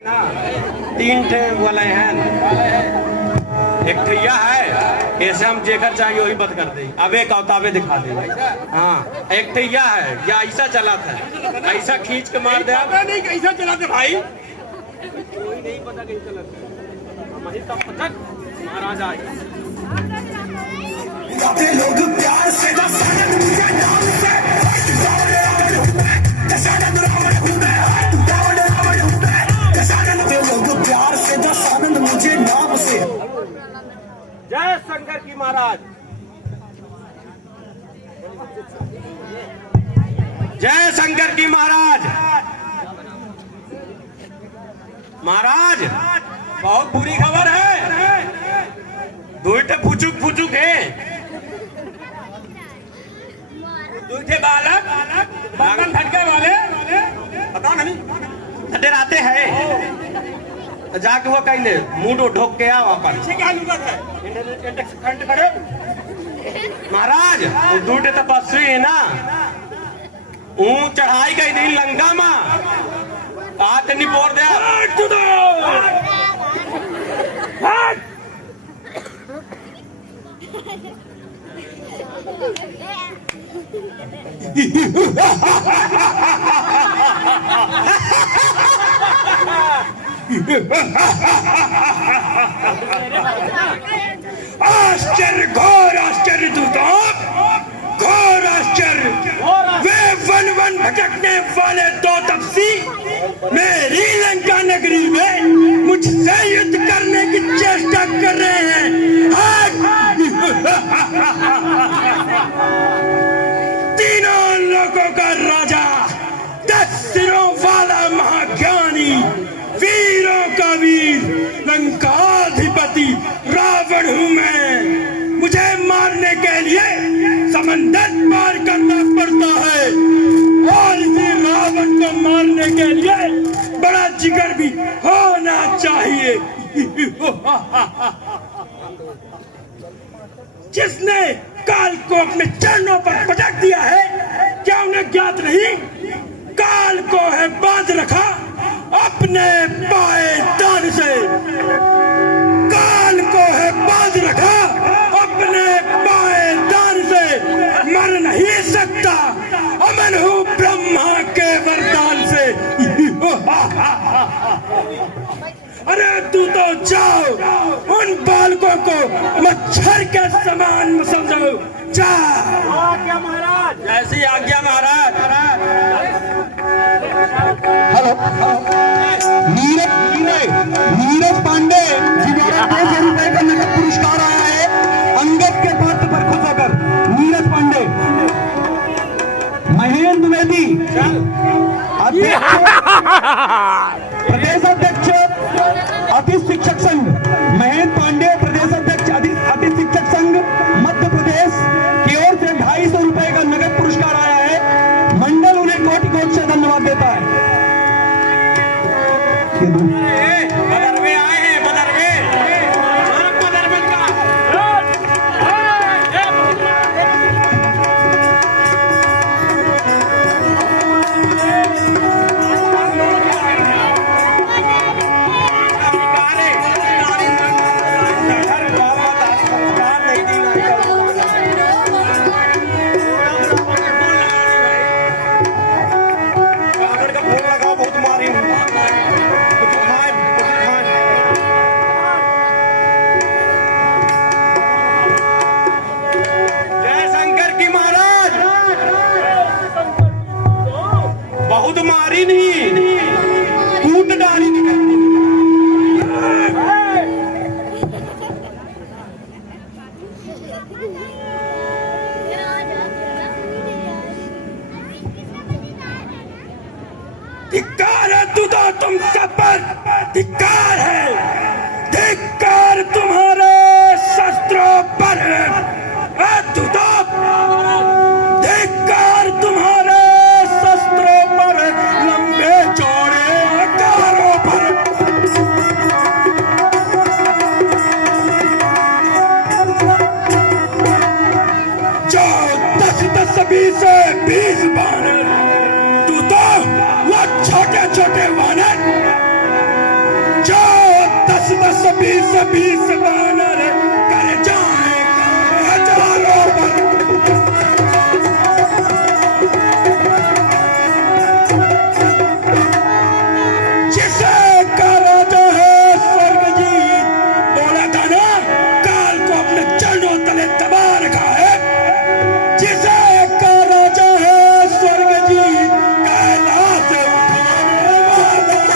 तीन ठे वाले हैं, एक ठैया है, ऐसे हम जेकर चाहिए वही बंद कर दे। अब एक अवतावे दिखा दे। हाँ, एक ठैया है, या ऐसा चला था, ऐसा खींच के मार दे। नहीं कैसा चलाते भाई, नहीं पता कैसे चलाते। महाराज आए लोग प्यार से दसानंद मुझे नाम से। जय शंकर की महाराज, जय शंकर की महाराज। महाराज बहुत बुरी खबर है, दुईटे फुचुक फुचुक है, दुईटे बालक बागन फटके वाले पता नहीं डराते हैं। जाके वो कहले मुंह ढोक के आओ अपन। महाराज वो दूटे तपस्वी है ना, चढ़ाई गई थी लंका में, आज नहीं पोर दे। आश्चर्य, घोर आश्चर्य दूता, घोर आश्चर्य। वे वन वन भटकने वाले दो तपसी मेरी लंका नगरी में मुझसे युद्ध करने की चेष्टा कर रहे हैं। तीनों लोगों का राजा, 10 सिरों वाला महाज्ञानी, वीरों का वीर, लंकाधिपति रावण हूं मैं। मुझे मारने के लिए समंदर पार करना पड़ता है, और इसी रावण को मारने के लिए बड़ा जिगर भी होना चाहिए। जिसने काल को अपने चरणों पर पटक दिया है, क्या उन्हें ज्ञात नहीं? काल को है बांध रखा अपने पायदान से, काल को है बांध रखा अपने पायदान से। मर नहीं सकता, अमन हूँ ब्रह्मा के वरदान से। अरे तू तो जाओ, उन बालकों को मच्छर के समान समझो। जा आज्ञा महाराज, ऐसी आज्ञा महाराज। हेलो, नीरज पांडे जी द्वारा 200 रुपए का नगद पुरस्कार आया है अंगद के पात्र पर खुश होकर। नीरज पांडे, महेंद्र द्विवेदी प्रदेश अध्यक्ष अति शिक्षक संघ, महेंद्र पांडे प्रदेश अध्यक्ष अति शिक्षक संघ मध्य प्रदेश की ओर से 250 रुपए का नगद पुरस्कार आया है। मंडल उन्हें कोटि कोटि से धन्यवाद देता है। बदर में आए हैं, बदर में का बहुत मारी नहीं, कूट डाली नहीं। धिक्कार है तू तो, तुम सब पर धिक्कार है, धिक्कार तुम्हारे शस्त्रों पर है। तू तो धिक्कार तुम्हारे शस्त्रों पर, लंबे चौड़े आकारों पर। बीस बानर कर जाए हजारों पर। जिसे का राजा है स्वर्ग जीत, बोला था ना काल को अपने चरणों तले दबा रखा है। जिसे का राजा है स्वर्ग जीत, कैलाश उठाने वाला।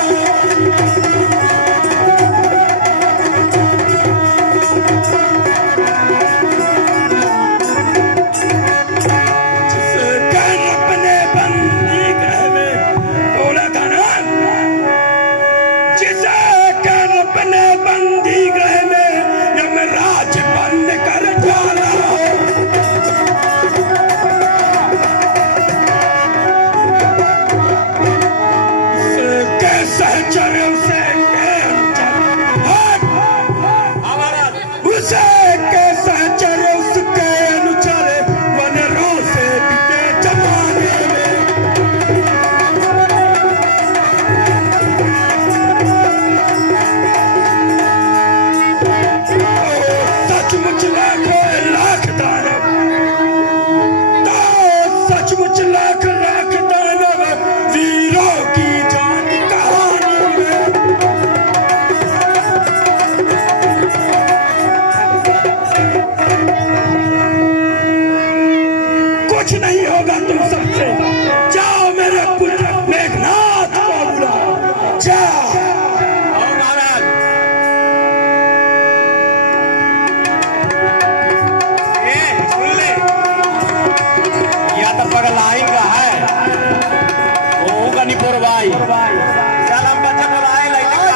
चल हम बच्चे बुलाए लेके चल।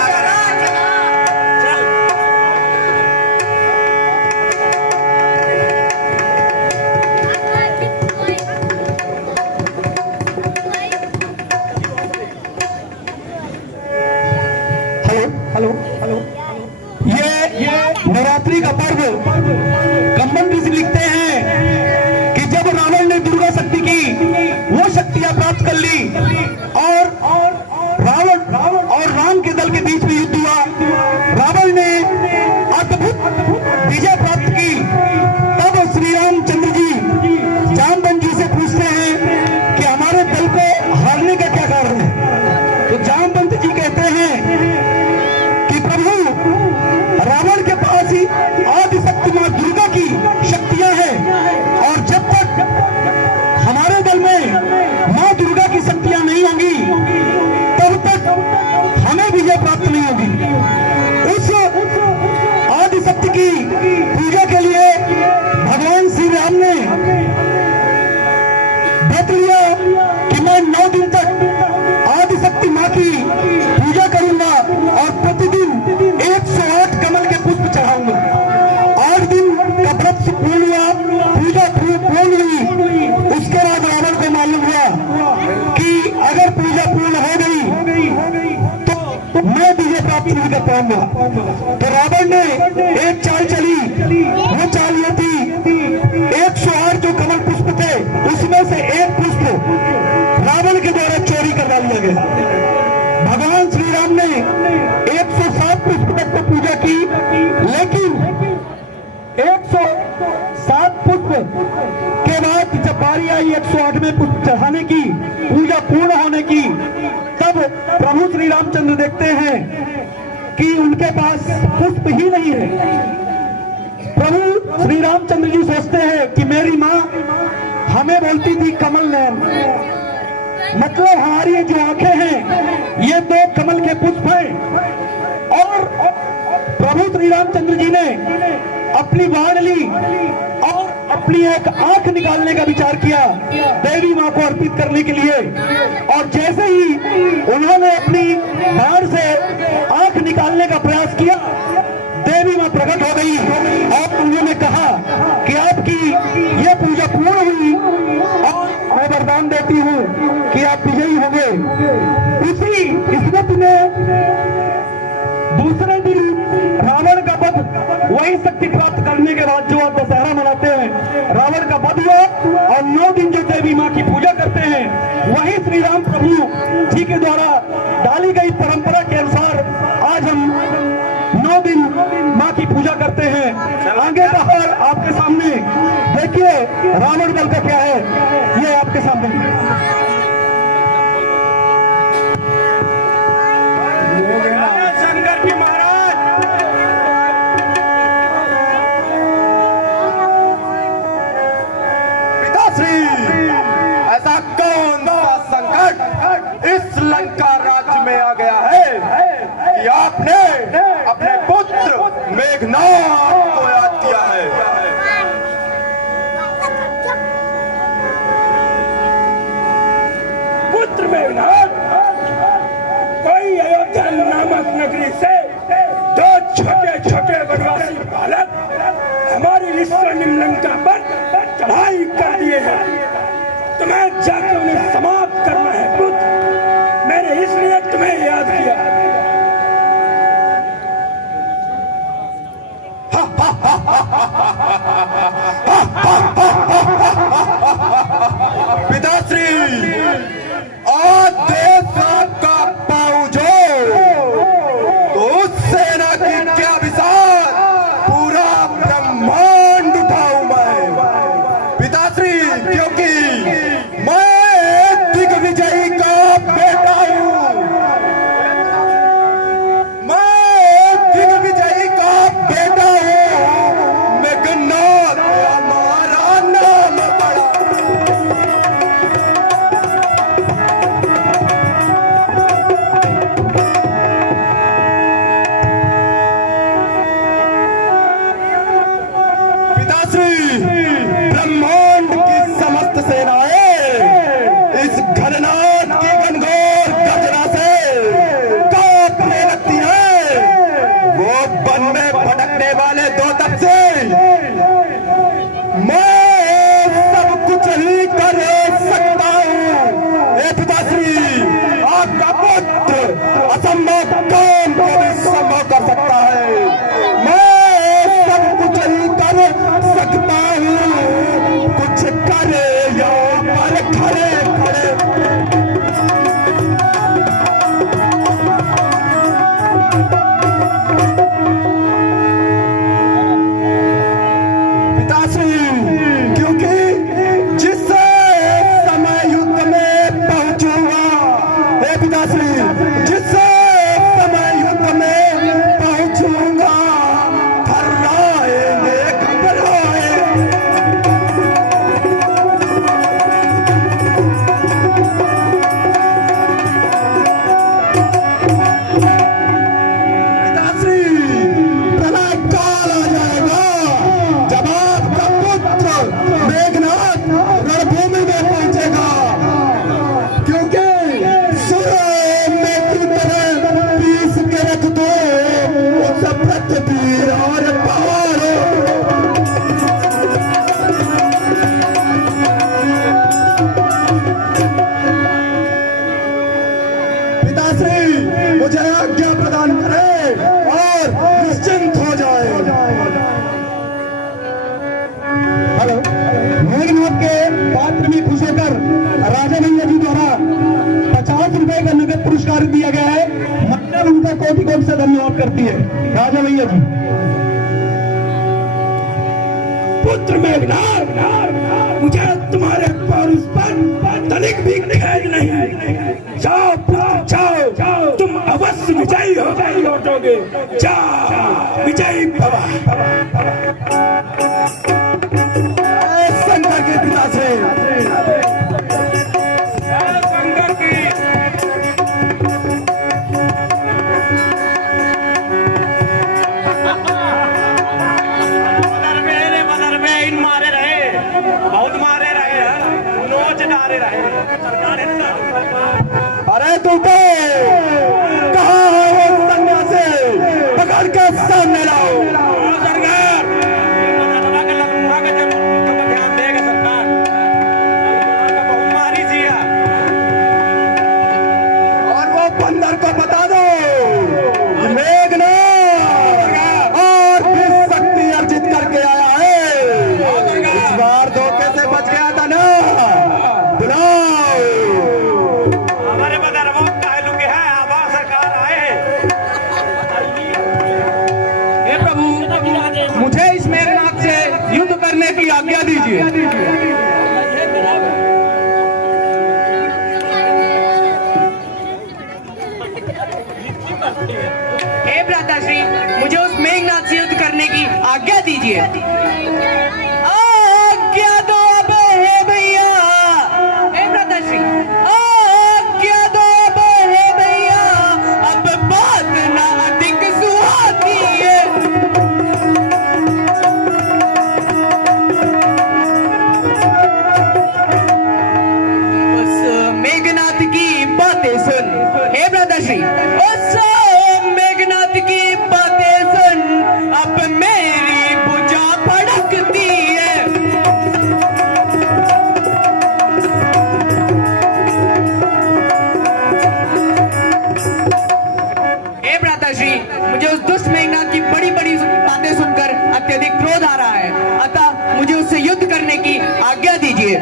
हेलो हेलो ये नवरात्रि का पर्व कंबन ऋषि लिखते हैं कि जब रावण ने दुर्गा शक्ति की वो शक्तियां प्राप्त कर ली और रावण और राम के दल के बीच में युद्ध हुआ, रावण ने अद्भुत विजय प्राप्त की। तब श्री रामचंद्र जी जामवंत जी से पूछते हैं कि हमारे दल को हारने का क्या कारण है। तो जामवंत जी कहते हैं कि प्रभु रावण के पास ही आदिशक्ति मां दुर्गा की शक्तियां हैं और जब तक हमारे दल में मां दुर्गा की शक्तियां नहीं होंगी तब तक हमें विजय प्राप्त नहीं होगी। उस आदिशक्ति की पूजा के लिए भगवान श्री राम ने व्रत लिया कि मैं 9 दिन तक आदिशक्ति मां की पूजा करूंगा और प्रतिदिन 108 कमल के पुष्प चढ़ाऊंगा। 8 दिन का व्रत पूर्ण हुआ, पूजा पूर्ण हुई। उसके बाद रावण को मालूम हुआ कि अगर पूजा पूर्ण हो गई तो मैं विजय प्राप्त नहीं कर पाऊंगा। तो रावण ने एक चाल चली, वो चाल ये थी 108 जो कमल पुष्प थे उसमें से एक पुष्प रावण के द्वारा चोरी करवा लिया गया। भगवान श्री राम ने 107 पुष्प तक तो पूजा की, लेकिन 107 पुष्प के बाद जब बारी आई 108वें पुष्प चढ़ाने की, पूजा पूर्ण होने की, तब प्रभु श्री रामचंद्र देखते हैं कि उनके पास पुष्प ही नहीं है। प्रभु श्री रामचंद्र जी सोचते हैं कि मेरी माँ हमें बोलती थी कमल नयन, मतलब हमारी जो आंखें हैं ये 2 कमल के पुष्प हैं। और प्रभु श्री रामचंद्र जी ने अपनी बाण ली और अपनी एक आंख निकालने का विचार किया देवी मां को अर्पित करने के लिए। और जैसे ही उन्होंने अपनी बाण से आंख निकालने का प्रयास किया, देवी मां प्रकट हो गई और उन्होंने कहा कि आपकी यह पूजा पूर्ण हुई और मैं वरदान देती हूँ कि आप विजयी होंगे। उसी स्मृति में दूसरे दिन रावण का वध, वही शक्ति प्राप्त करने के बाद जो आप दशहरा मनाते हैं, रावण का वध हुआ और 9 दिन जो देवी मां की पूजा करते हैं वही श्री राम प्रभु जी के द्वारा डाली गई परंपरा के अनुसार आज हम 9 दिन ये पहाड़ आपके सामने देखिए, रावण दल का क्या है, ये आपके सामने। शंकर जी महाराज, पिताश्री, ऐसा कौन सा संकट इस लंका राज्य में आ गया है कि आपने अपने पुत्र मेघनाद को याद किया है? पुत्र मेघनाद, कोई अयोध्या नामक नगरी से दो छोटे छोटे वनवासी बालक हमारी इस स्वर्णिम लंका पर चढ़ाई कर दिए हैं। तुम्हें जाकर उन्हें समाप्त करना है पुत्र। मैंने इसलिए तुम्हें याद किया। पिताश्री, आज देश आपका पाउजो, तो उस सेना की क्या विशाल, पूरा ब्रह्मांड उठाऊं मैं पिताश्री, क्योंकि मैं दिग्विजयी का बेटा हूं। मैं दिग्विजयी का बेटा हूं। मेघनाद हमारा नाम बड़ा। पिताश्री, ब्रह्मांड की समस्त सेनाएं इस घननाद की घनघोर गर्जना से कांपने लगती हैं। वो वन में भटकने वाले दो तपसे मैं सब कुछ ही कर सकता हूँ। ए पिताश्री, आपका पुत्र असंभव काम को भी संभव कर सकता है। मैं सब कुछ ही कर सकता हूँ। कुछ करे या पर खड़े खड़े। पिताश्री, क्योंकि जिस समय युद्ध में पहुंचूंगा, हे पिताश्री, जिस समय युद्ध में पहुंचूंगा, थर्राएंगे, घबराएंगे। पिताश्री, प्रलय काल आ जाएगा जब आपका पुत्र मेघनाद रणभूमि में पहुंचेगा, क्योंकि सूर्य में की तरह पीस के रख दो उस पृथ्वी और पहाड़ों। पिताश्री, मुझे आज्ञा प्रदान करें और निश्चिंत हो जाए। हेलो, मेघनाद के पात्र में खुश होकर राजा भैया जी द्वारा 50 रुपए का नगद पुरस्कार दिया गया है। मंडल उनका कोटि कोटि से धन्यवाद करती है राजा भैया जी। पुत्र मेघनाद, मुझे तुम्हारे पौरुष पर तनिक भी खेद नहीं। जाओ पुत्र, जाओ, तुम अवश्य विजयी हो लौटोगे। जाओ, विजयी भव। शंकर के पिता से शंकर की बदर में इन मारे रहे, बहुत मारे रहे, नोच डाले रहे। अरे तू तो कहाँ है वो सन्यासी? पकड़ के सामने लाओ। सरकार, लंबा का जब ध्यान देगा सरकार, बहुत मारी जिया। और वो बंदर को बता दो कि मेघनाद और भी शक्ति अर्जित करके आया है। इस बार धोखे से बच गया था ना। बुलाओ। हमारे बदर वो काहे लुके हैं, आवाज सरकार आए। हे प्रभु, की आज्ञा दीजिए। हे भ्राताश्री, मुझे उस मेघनाथ से युद्ध करने की आज्ञा दीजिए। आज्ञा दो अब हे भैया। हे भ्राताश्री, आज्ञा दो अब हे भैया, अब बात ना अधिक सुहाती है। उस मेघनाथ की बातें सुन हे भ्राताश्री, उस मेघनाथ की बातें सुन, अब मेरी भुजा फड़कती है। हे भ्राताश्री, मुझे उस दुष्ट मेघनाथ की बड़ी बड़ी बातें सुनकर अत्यधिक क्रोध आ रहा है, अतः मुझे उससे युद्ध करने की आज्ञा दीजिए।